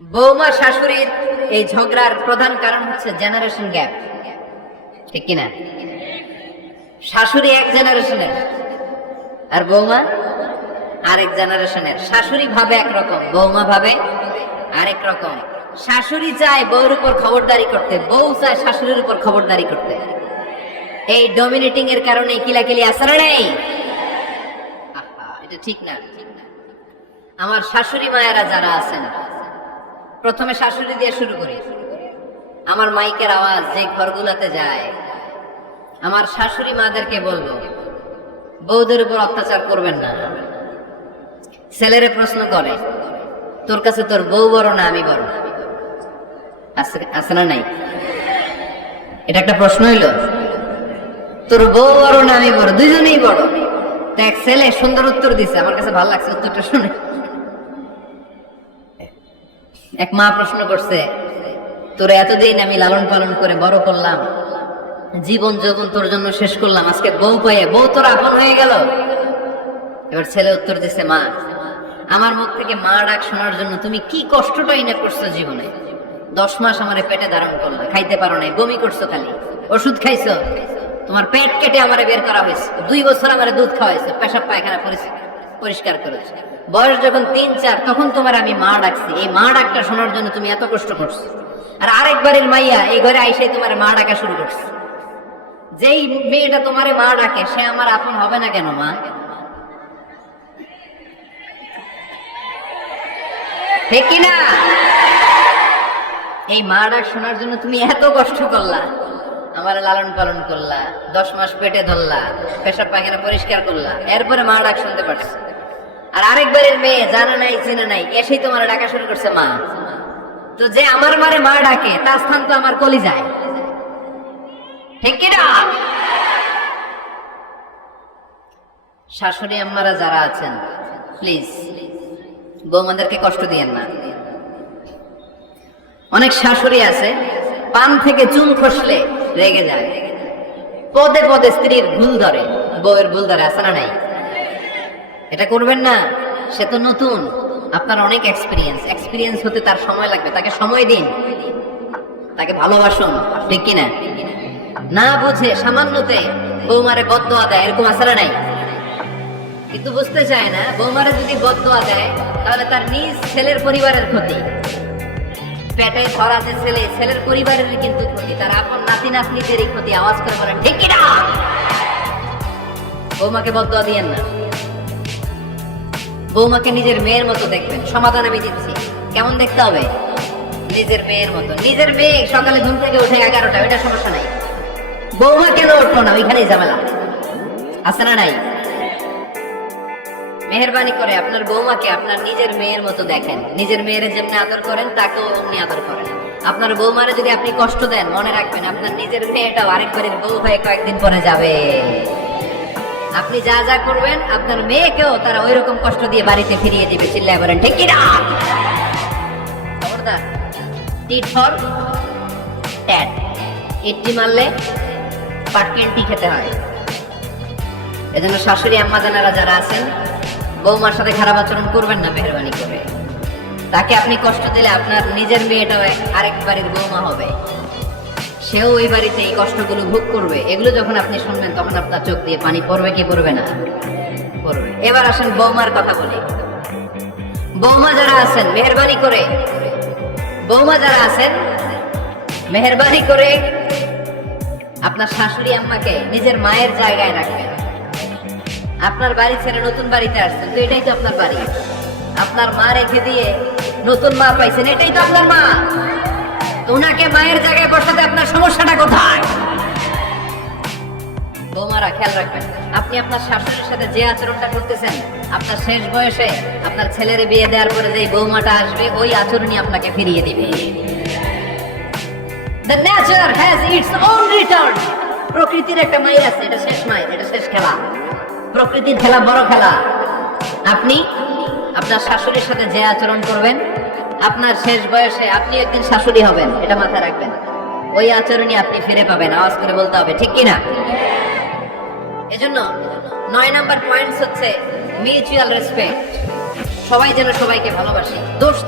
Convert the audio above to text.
বৌমা শাশুড়ির এই ঝগড়ার প্রধান কারণ হচ্ছে জেনারেশন গ্যাপ, ঠিক কিনা? শাশুড়ি এক জেনারেশনের আর বৌমা আরেক জেনারেশনের। শাশুড়ি ভাবে একরকম, বৌমা ভাবে আরেক রকম। শাশুড়ি চায় বউর উপর খবরদারি করতে, বউ চায় শাশুড়ির উপর খবরদারি করতে। এই ডমিনেটিং এর কারণে কিলাকিলি আসলে নেই, এটা ঠিক না। আমার শাশুড়ি মায়েরা যারা আছেন, প্রথমে শাশুড়ি দিয়ে শুরু করি। আমার মাইকের আওয়াজ যে ঘরগুলোতে যায়, আমার শাশুড়ি মাদেরকে বলবো, বউদের উপর অত্যাচার করবেন না। ছেলেরে প্রশ্ন করে, তোর কাছে তোর বউ বড় না আমি বড়? আছে না নাই? এটা একটা প্রশ্ন হইলো। তোর বউ বড় না আমি বড়? দুইজনেই বড়। তো এক ছেলে সুন্দর উত্তর দিছে, আমার কাছে ভালো লাগছে উত্তরটা শুনে। এক মা প্রশ্ন করছে, তোর এতদিন আমি লালন পালন করে বড় করলাম, জীবন যৌবন তোর জন্য শেষ করলাম, আজকে বউ পেয়ে বউ তোর আপন হয়ে গেল। এবার ছেলে উত্তর দিছে, মা, আমার মুখ থেকে মা ডাক শোনার জন্য তুমি কি কষ্টটাই না করছো জীবনে। 10 মাস আমারে পেটে ধারণ করলা, খাইতে পারো নাই, বমি করছো, খালি ওষুধ খাইছো, তোমার পেট কেটে আমারে বের করা হয়েছে, 2 বছর আমারে দুধ খাওয়াইছে, পেশাব পায়খানা পরিষ্কার করেছে। বয়স যখন 3-4 তখন তোমার আমি মা ডাকছি, এই মা ডাকটা শোনার জন্য তুমি এত কষ্ট করছো। আর আরেকবারের মাইয়া এই ঘরে আইসে তোমার মা ডাকা শুরু করছে। যেই মেয়েটা তোমারে মা ডাকে সে আমার আপন হবে না কেন মা? ঠিক কিনা? এই মা ডাক শোনার জন্য তুমি এত কষ্ট করলা, আমার লালন পালন করলা, 10 মাস পেটে ধরলা, পেশাব পায়খানা পরিষ্কার করলা, এরপরে মা ডাক শুনতে পারছো। আর আরেকবারের মেয়ে জানা নাই চিনা নাই এসেই তোমার ডাকা শুরু করছে মা। তো যে আমার মারে মা ডাকে তার স্থান তো আমার কলিজায়, ঠিক কিনা? শাশুড়ি আম্মারা যারা আছেন, প্লিজ বৌমাদেরকে কষ্ট দিয়েন না। অনেক শাশুড়ি আছে পান থেকে চুন খসলে রেগে যায়, পদে পদে স্ত্রীর ভুল ধরে, বউয়ের ভুল ধরে, আছে না নাই? এটা করবেন না। সে তো নতুন, আপনার অনেক এক্সপিরিয়েন্স হতে তার সময় লাগবে, তাকে সময় দিন, তাকে ভালোবাসুন, ঠিক কিনা? না বুঝে সামান্যতে বৌমারে বদদোয়া দেয়, এরকম আছে না নাই? কিন্তু বুঝতে চায় না, বৌমারে যদি বদদোয়া দেয় তাহলে তার নিজ ছেলের পরিবারের ক্ষতি। পেটে ধরা যে ছেলে, ছেলের পরিবারের কিন্তু ক্ষতি, তার আপন নাতি নাতনিদেরই ক্ষতি। আওয়াজ করে বলেন ঠিক কিনা? বৌমাকে বদদোয়া দিয়েন না। বৌমাকে নিজের মেয়ের মতো দেখবেন। সমাধান আমি দিচ্ছি, কেমন দেখতে হবে? নিজের মেয়ের মতো। নিজের মেয়ে সকালে ঘুম থেকে উঠে 11টা, ওইটা সমস্যা নাই। বৌমা কেন উঠলো না, ওইখানেই ঝামেলা, আছে না নাই? মেহেরবানি করে আপনার বৌমাকে আপনার নিজের মেয়ের মতো দেখেন। নিজের মেয়ের যেমনি আদর করেন তাকেও অমনি আদর করেন। আপনার বৌমারে যদি আপনি কষ্ট দেন, মনে রাখবেন আপনার নিজের মেয়েটাও আরেকবারের বউ হয়ে কয়েকদিন পরে যাবে। আপনি যা যা করবেন আপনার মেয়েকেও তারা ওই রকম কষ্ট দিয়ে বাড়িতে ফিরিয়ে দিবে। চিল্লায় বলেন ঠিক কিনা? খবরদার, টিট ফর ট্যাট। ইট্টি মারলে পাটকেন্টি খেতে হয়। এজন্য শাশুড়ি আম্মা জানারা যারা আছেন, বৌমার সাথে খারাপ আচরণ করবেন না মেহেরবানি করে। তাকে আপনি কষ্ট দিলে আপনার নিজের মেয়েটাও আরেক বাড়ির বৌমা হবে, সেও ওই বাড়িতে এই কষ্টগুলো ভোগ করবে। এগুলো যখন আপনি শুনবেন তখন আপনার চোখ দিয়ে পানি পড়বে কি পড়বে না? পড়বে। এবার আসেন বৌমার কথা বলি। বৌমা যারা আছেন মেহেরবানি করে, বৌমা যারা আছেন মেহেরবানি করে আপনার শাশুড়ি আম্মাকে নিজের মায়ের জায়গায় রাখবেন। আপনার বাড়ি ছেড়ে নতুন বাড়িতে আসছেন, তো এটাই তো আপনার বাড়ি। আপনার মা রেখে দিয়ে নতুন মা পাইছেন, এটাই তো আপনার মা। ওনাকে মায়ের জায়গায় বসাতে আপনার সমস্যাটা কোথায়? বৌমারা খেয়াল রাখবেন, আপনি আপনার শাশুড়ির সাথে যে আচরণটা করতেছেন, আপনার শেষ বয়সে আপনার ছেলের বিয়ে দেওয়ার পরে যে বৌমাটা আসবে ওই আচরণই আপনাকে ফিরিয়ে দিবে। The nature has its own return. প্রকৃতির একটা মাইর আছে, এটা শেষ মাইর, এটা শেষ খেলা। প্রকৃতির খেলা বড় খেলা। আপনি আপনার শাশুড়ির সাথে যে আচরণ করবেন, আপনার শেষ বয়সে আপনি একদিন শাশুড়ি হবেন, এটা মাথায় রাখবেন। ওই আচরণই আপনি ফিরে পাবেন। আওয়াজ করে বলতে হবে ঠিক কিনা? এজন্য 9 নাম্বার পয়েন্টস হচ্ছে মিউচুয়াল রেসপেক্ট। সবাই যেন সবাইকে ভালোবাসে। দোষ